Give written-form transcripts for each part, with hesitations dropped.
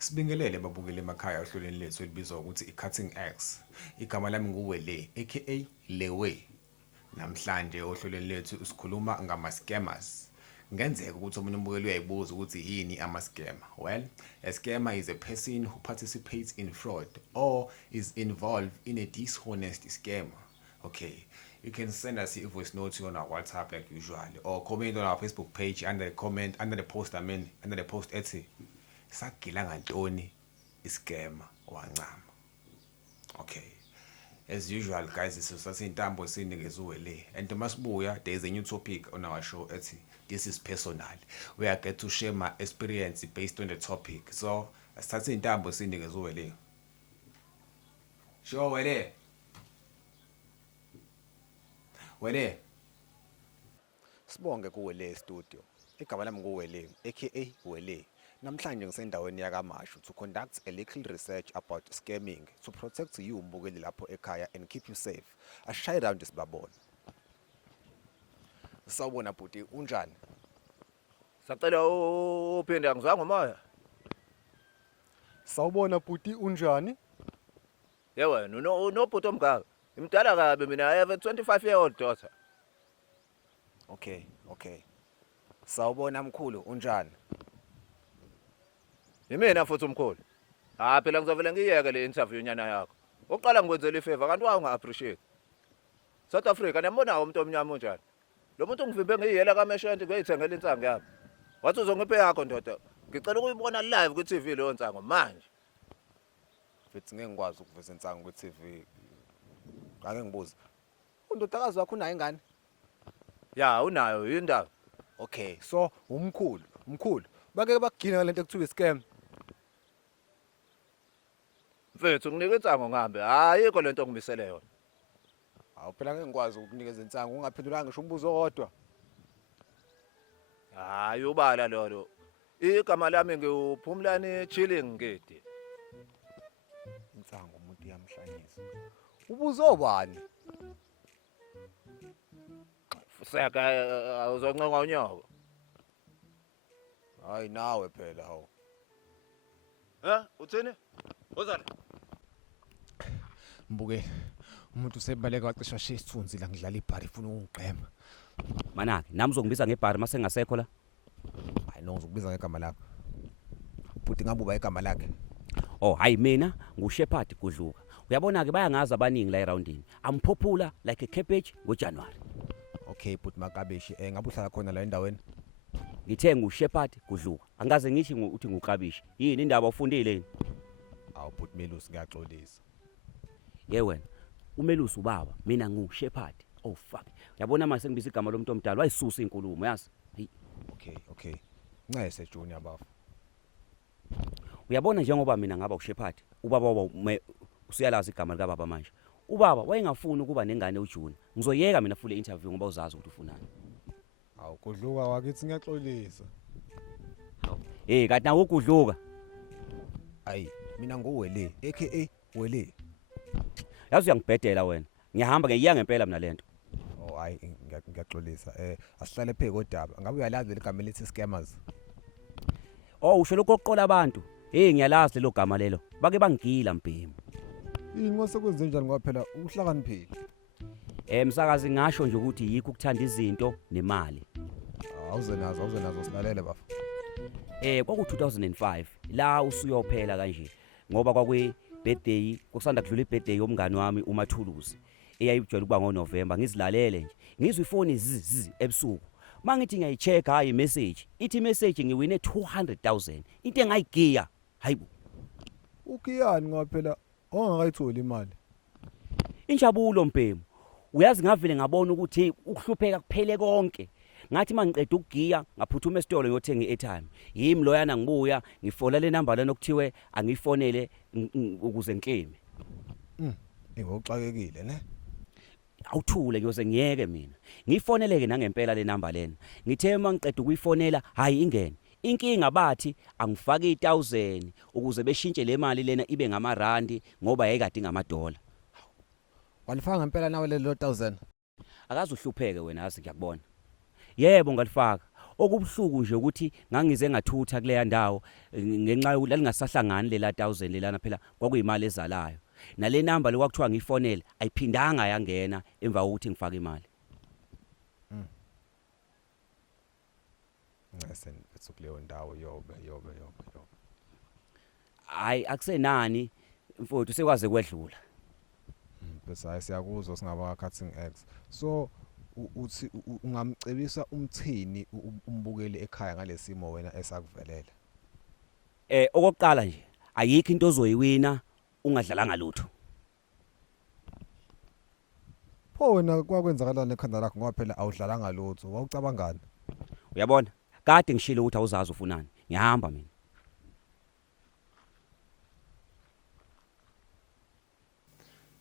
Sibingelele babukeli emakhaya ohlelweni lethu elibizwa ukuthi i-Cutting X. Igama lami nguWele aka Lewe. Namhlanje ohlelweni lethu sikhuluma ngama-scammers. Ngenzeka ukuthi omunye umbukeli uyayibuza ukuthi yini ama-scammer. Well, a scammer is a person who participates in fraud or is involved in a dishonest scam. Okay. You can send us a voice note on our WhatsApp like usual, or comment on our Facebook page under the post ethi sagila ngantoni iscam wancama. Okay. As usual guys, this is sasintambo sinikezwe and masibuya there is a new topic on our show ethi this is personal, where I get to share my experience based on the topic. So sasintambo sinikezwe. Sure Wele. Wele. Sibonge kuWele Studio. Igama lami nguWele aka Wele. Namhlanje ngisendaweni yakaMashu to conduct a little research about scamming to protect you mbukeli lapho ekhaya and keep you safe. Ashaye round sibabona. Sawubona bhuti unjani? Sacela uphinde angizwanga umoya. Sawubona bhuti unjani? Wena unobhuti omgaka. Imdala kabe mina I have a 25-year-old daughter. Okay. Sawubona mkhulu unjani? Yimina futhi umkhulu. Phela ngizovela ngiyeke le interview nyana yakho. Oqala ngikwenzela ifavor kanti unga appreciate. South Africa niyambona umuntu omnyama unjani? Lo muntu ngivimbe ngiyela kaMeshenti ngiyithengela insango yami. Wathi uzongiphe yakho ndoda. Ngicela ukuyibona live ku TV leyo nsango manje. Mfethu ngeke ngikwazi ukuveza insango ku TV. Ake ngibuze. Undodakazi wakho unayo ingane? Ya unayo yindaba. Okay, so umkhulu. Bake bakugina lento ekuthiwa scam. Mfethu nginika insango ngihambe. Ayikho lento ngimisele yona. Hawu phela ngeke ngikwazi ukukunikeza insango ungaphendulanga ngisho umbuzo owodwa. Ubala lolo. Igama lami ngiuphumlani Chilling Ngidi. Insango umuntu yamhlanyisa. Ubuzo bani? Seka awuzoncenga unyoko. Hayi nawe phela hawu. Uthini? Uzana. Mbuke umuntu usebaleka wacisha isithunzi la ngidlala ibhari ifuna ukungiqema. Manake nami uzongibiza ngebhari mase ngasekho la. Hayi no uzokubiza ngegama lakho. Bhuti ngabuba igama lakhe. Oh hayi mina nguShepherd Gudluka. Uyabona ke bayangazi abaningi la eroundini. I'm popular like a cabbage ngoJanuary. Okay bhuti Makabeshi ngabe uhlala khona la endaweni? Ngithe nguShepherd Gudluka. Angaze ngithi uthi nguKabishi. Yini indaba ufundile yini? Awu bhuti Melusi ngiyaxolisa. Wena uMelusi ubaba mina nguShepherd. Oh fuck. Uyabona mase ngibiza igama lomuntu omdala wayisusa inkulumo yazi. Hey. Okay. Ncese Junior bafu. Uyabona njengoba mina ngaba uShepherd, ubaba usiyalazi igama lika baba manje. Ubaba wayengafuni ukuba nengane uJune. Ngizoyeka mina full interview ngoba uzazi ukuthi ufunani. Awu Gudluka wakithi ngiyaxolisa. Kanti nawo uGudluka. Ayi, mina nguWele aka Wele. Yazi uyangibhedela wena. Ngiyahamba ngiya ngempela mina lento. Oh hayi ngiyaxolisa. Asihlale phe kodaba. Ngabe uyalazi legama lethi scammers? Oh usho lokuqoqola abantu. Ngiyalazi lo gama lelo. Bake bangigila mbhemu. Ingose kwenze njani ngoba phela uhlakaniphile? Msakazi ngasho nje ukuthi yikho ukuthanda izinto nemali. Awuze nazo silalele bafu. Kwaku 2005 la usuyophela kanje ngoba kwakwe birthday kusanda kudlula ibirthday yomngani wami uMathuluzi eyayijwayele ukuba ngoNovember ngizilalele nje ngizwe ifoni zizi ebusuku mangithi ngiyayicheck hayi message ithi message ngiwine 200,000 into engayigiya hayibo ukiyani ngoba phela ongakayitholi imali injabulo mbhemu uyazi ngavele ngabona ukuthi ukuhlupheka kuphele konke ngathi mangiqeda ukugiya ngaphuthuma esitolo ngiyothenga i-airtime yimi loyana ngibuya ngifola le number lana okuthiwe angifonele ukuze ngiclaim ngoxakekile ne awuthule kuyoze ngiyeke mina ngifoneleke nangempela le number lena ngithe mangiqeda ukuyifonela hayi ingene inkinga bathi angifake i1000 ukuze beshintshe le mali lena ibe ngamaRandi ngoba yayikade ngamadola walifaka ngempela nawe lelo 1000 akaze uhlupheke wena yazi ngiyakubona yebo ngalifaka okubhluku nje ukuthi ngangize ngathutha kuleya ndawo ngenxa yokuthi lalingasahlangani lela 1000 lelana phela kwakuyimali ezalayo nale number lokwakuthiwa ngifonele ayiphindanga yangena emva kokuthi ngifake imali. Ngase mfethu kuleyo ndawo yobe. Hayi akusenani mfowethu sekwaze kwedlula. Bese hayi siyakuzwa singaba cutting eggs. So uthi ungamcebisa umthini umbukeli ekhaya ngalesimo wena esakuvelela. Okokuqala nje ayikho into ozoyiwina ungadlalanga lutho. Pho wena kwakwenzakalana ekhanda lakho ngoba phela awudlalanga lutho. Wawucabangani? Uyabona? Kade ngishilo ukuthi awuzazi ufunani. Ngihamba mina.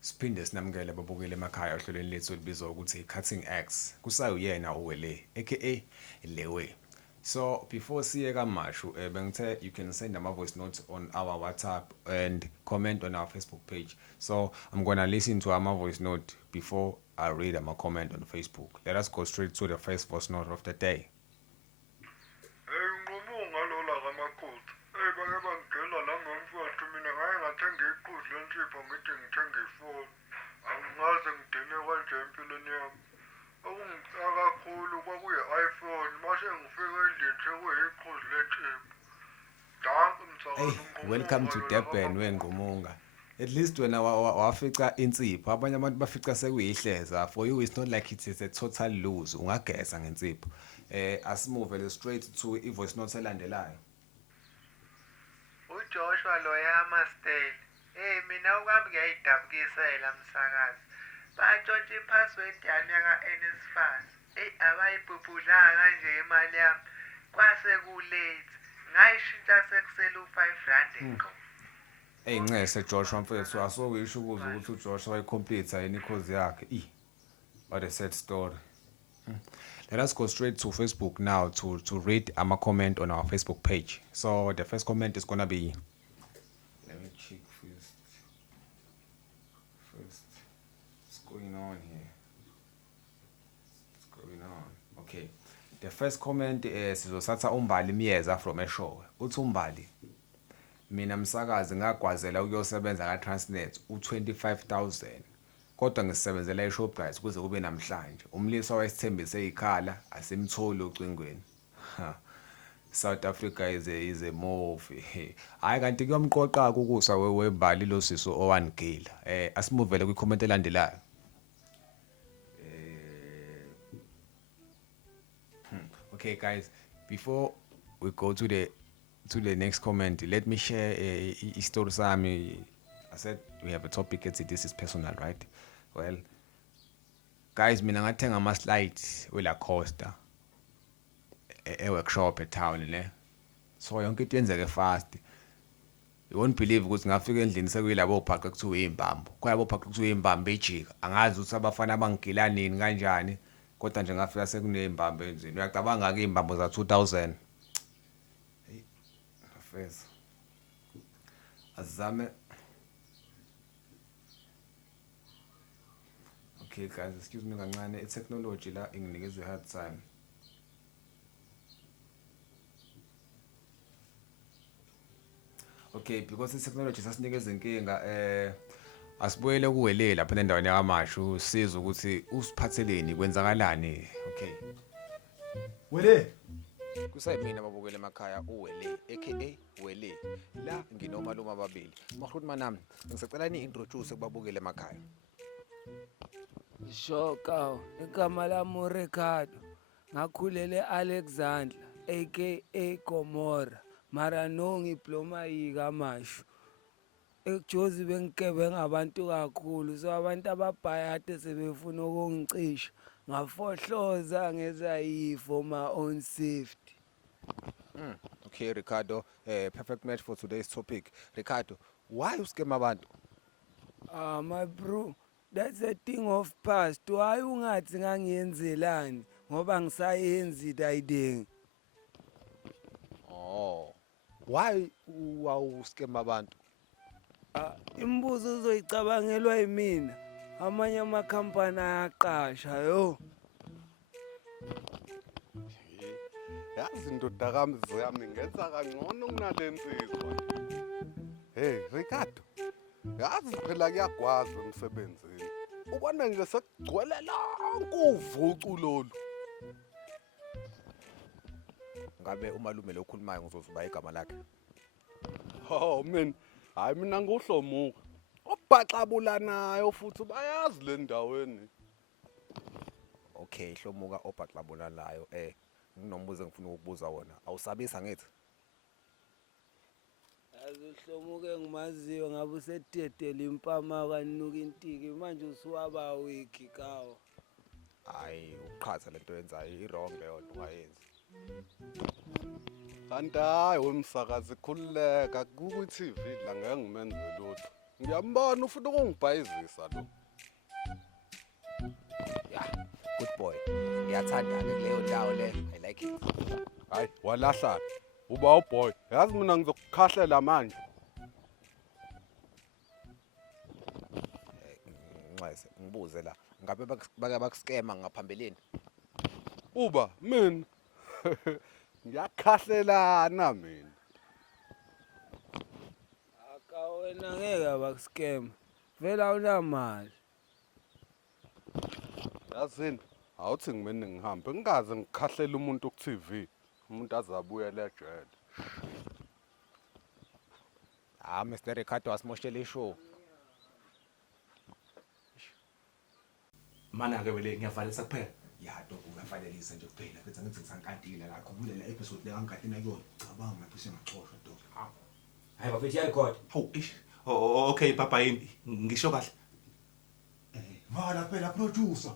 Siphinde sinamukele ababukeli emakhaya ohlelweni lethu elibizwa ukuthi Cutting Eggs. Kusayuyena uwele aka Lewe. So before siye kaMashu bengithe you can send a voice note on our WhatsApp and comment on our Facebook page. So I'm going to listen to our voice note before I read a comment on Facebook. Let us go straight to the first voice note of the day. Angaze ngidine kanje empilweni yami. Okungitsaka kakhulu kwakuyi-iPhone mase ngifika endlini sekuyiqhuzu lethiphu. Danke msakazi. Welcome to Durban wengumunga. At least wena wafica insipho abanye abantu bafica sekuyihleza. For you it's not like it is a total lose. Ungagesa ngensipho. Asimove straight to i-voice note elandelayo. uJoshua Loyama Style. Mina ukwami ngiyayidabukisela msakazi. Batshontsha ipassword yami yaka-NSFAS. Abayibhubhudlanga kanje imali yami. Kwase kulate. Ngayishintsha sekusele u-R5 ngqo. Ncese Joshua mfethu asokuyisho ukuze ukuthi uJoshua wayicomplete yini ikhozi yakhe. What a sad story. Let us go straight to Facebook now to read a comment on our Facebook page. So the first comment is gonna be, let me check first. What's going on here? What's going on? Okay. The first comment is sizosatha uMbali Miyeza from Eshowe. Uthi uMbali, mina msakazi ngagwazela ukuyosebenza kaTransnet u25,000. Kodwa ngisebenzela eShoprite kuze kube namhlanje. Umlisa wayesithembise ikhala asimtholi ocingweni. South Africa is a movie. Hayi kanti kuyomqoqa ukusa wembali lo siso owangila. Asimuvele kwicomment elandelayo. Okay guys, before we go to the next comment, let me share a story sami. I said we have a topic, this is personal, right? Well, guys, mina ngathenga ama slides wela Costa workshop etown le. So yonke into yenzeke fast. You won't believe ukuthi ngafika endlini sekuyilabo phaqe kuthiwa imbambo. Kwayabo phaqe kuthiwa imbambo ejika. Angazi ukuthi abafana abangigila nini kanjani, kodwa nje ngafika sekunezimbambo endlini. Uyacabanga ke imbambo za 2000. Hey, afeza. Azame. Okay guys, excuse me kancane, technology la inginikeza hard time. Okay, because technology sasinikeza inkinga asibuyele kuwele lapha endaweni yakaMashu siza ukuthi usiphatheleni kwenzakalani. Okay. Wele Kusayimina ababukeli emakhaya uwele aka Wele. La nginomaluma ababili. Makhulu manami, ngisacela ni introduce kubabukeli emakhaya. Shoka, igama lami uRicardo. Ngakhulele Alexandra aka Gomora. Mara no ngidiploma yikaMashu. Ekujozi bengikebe ngabantu kakhulu, so abantu ababhayade sebefuna ukungicisha. Ngafohloza ngezayifo my own safety. Okay Ricardo, perfect match for today's topic. Ricardo, why you scam abantu? My bro, that's a thing of past. Why ungathi ngangiyenzelani ngoba ngisayenzi idayideng. Oh. Why you scam abantu? Imbuzo uzoyicabangelwa yimina. Amanye amakhampani ayaqasha yo. yazi indodakamzi yami ngenza kangcono kunale nsizwa. Hey Ricardo, yazi phela kuyagwaza emsebenzini. Ubona nje sekugcwele lonke uvucu lolu. Ngabe umalume lo okhulumayo ngizozuba igama lakhe. Oh man, hayi mina ngohlomuka. Obhaxabulanayo futhi bayazi le ndaweni. Okay, Hlomuka obhaxabulanayo nginombuzo engifuna ukubuza wona. Awusabisa ngithi? Azuhlomuke engimaziyo ngabe usededela impama kanuka intiki manje usuwaba wiki kawo. Hayi uqhatha lento yenzayo i-wrong leyo nto ungayenzi. Kanti hayi wemsakazi khululeka ku-TV la ngeke ngimenze lutho. Ngiyambona ufuna ukungibhayizisa lo. Yeah, good boy. Ngiyathanda-ke kuleyo ndawo le. I like it. Hayi walahla. Uba uboy. Yazi mina ngizokukhahlela manje. Nxese ngibuze la. Ngabe bake bakuskema ngaphambilini? Uba mina ngiyakhahlelana mina. Aka wena ngeke abakuscam. Vela unamali. Yazini awuthi ngimene ngihambe ngingaze ngikhahlela umuntu ku-TV. Umuntu azabuyela ejele. Mr. Ricardo wasimoshela ishow. Mana-ke wele ngiyavalisa kuphela. Ya dogo uyavalelisa nje kuphela bese ngithi ngisankantile la khumbula le episode le kankatina kuyona. Cabanga ngathi sengaxoshwa dogo. Hayi bafethu iyarecord. Hawu ish. Okay papa yini ngisho kahle. Vala phela producer.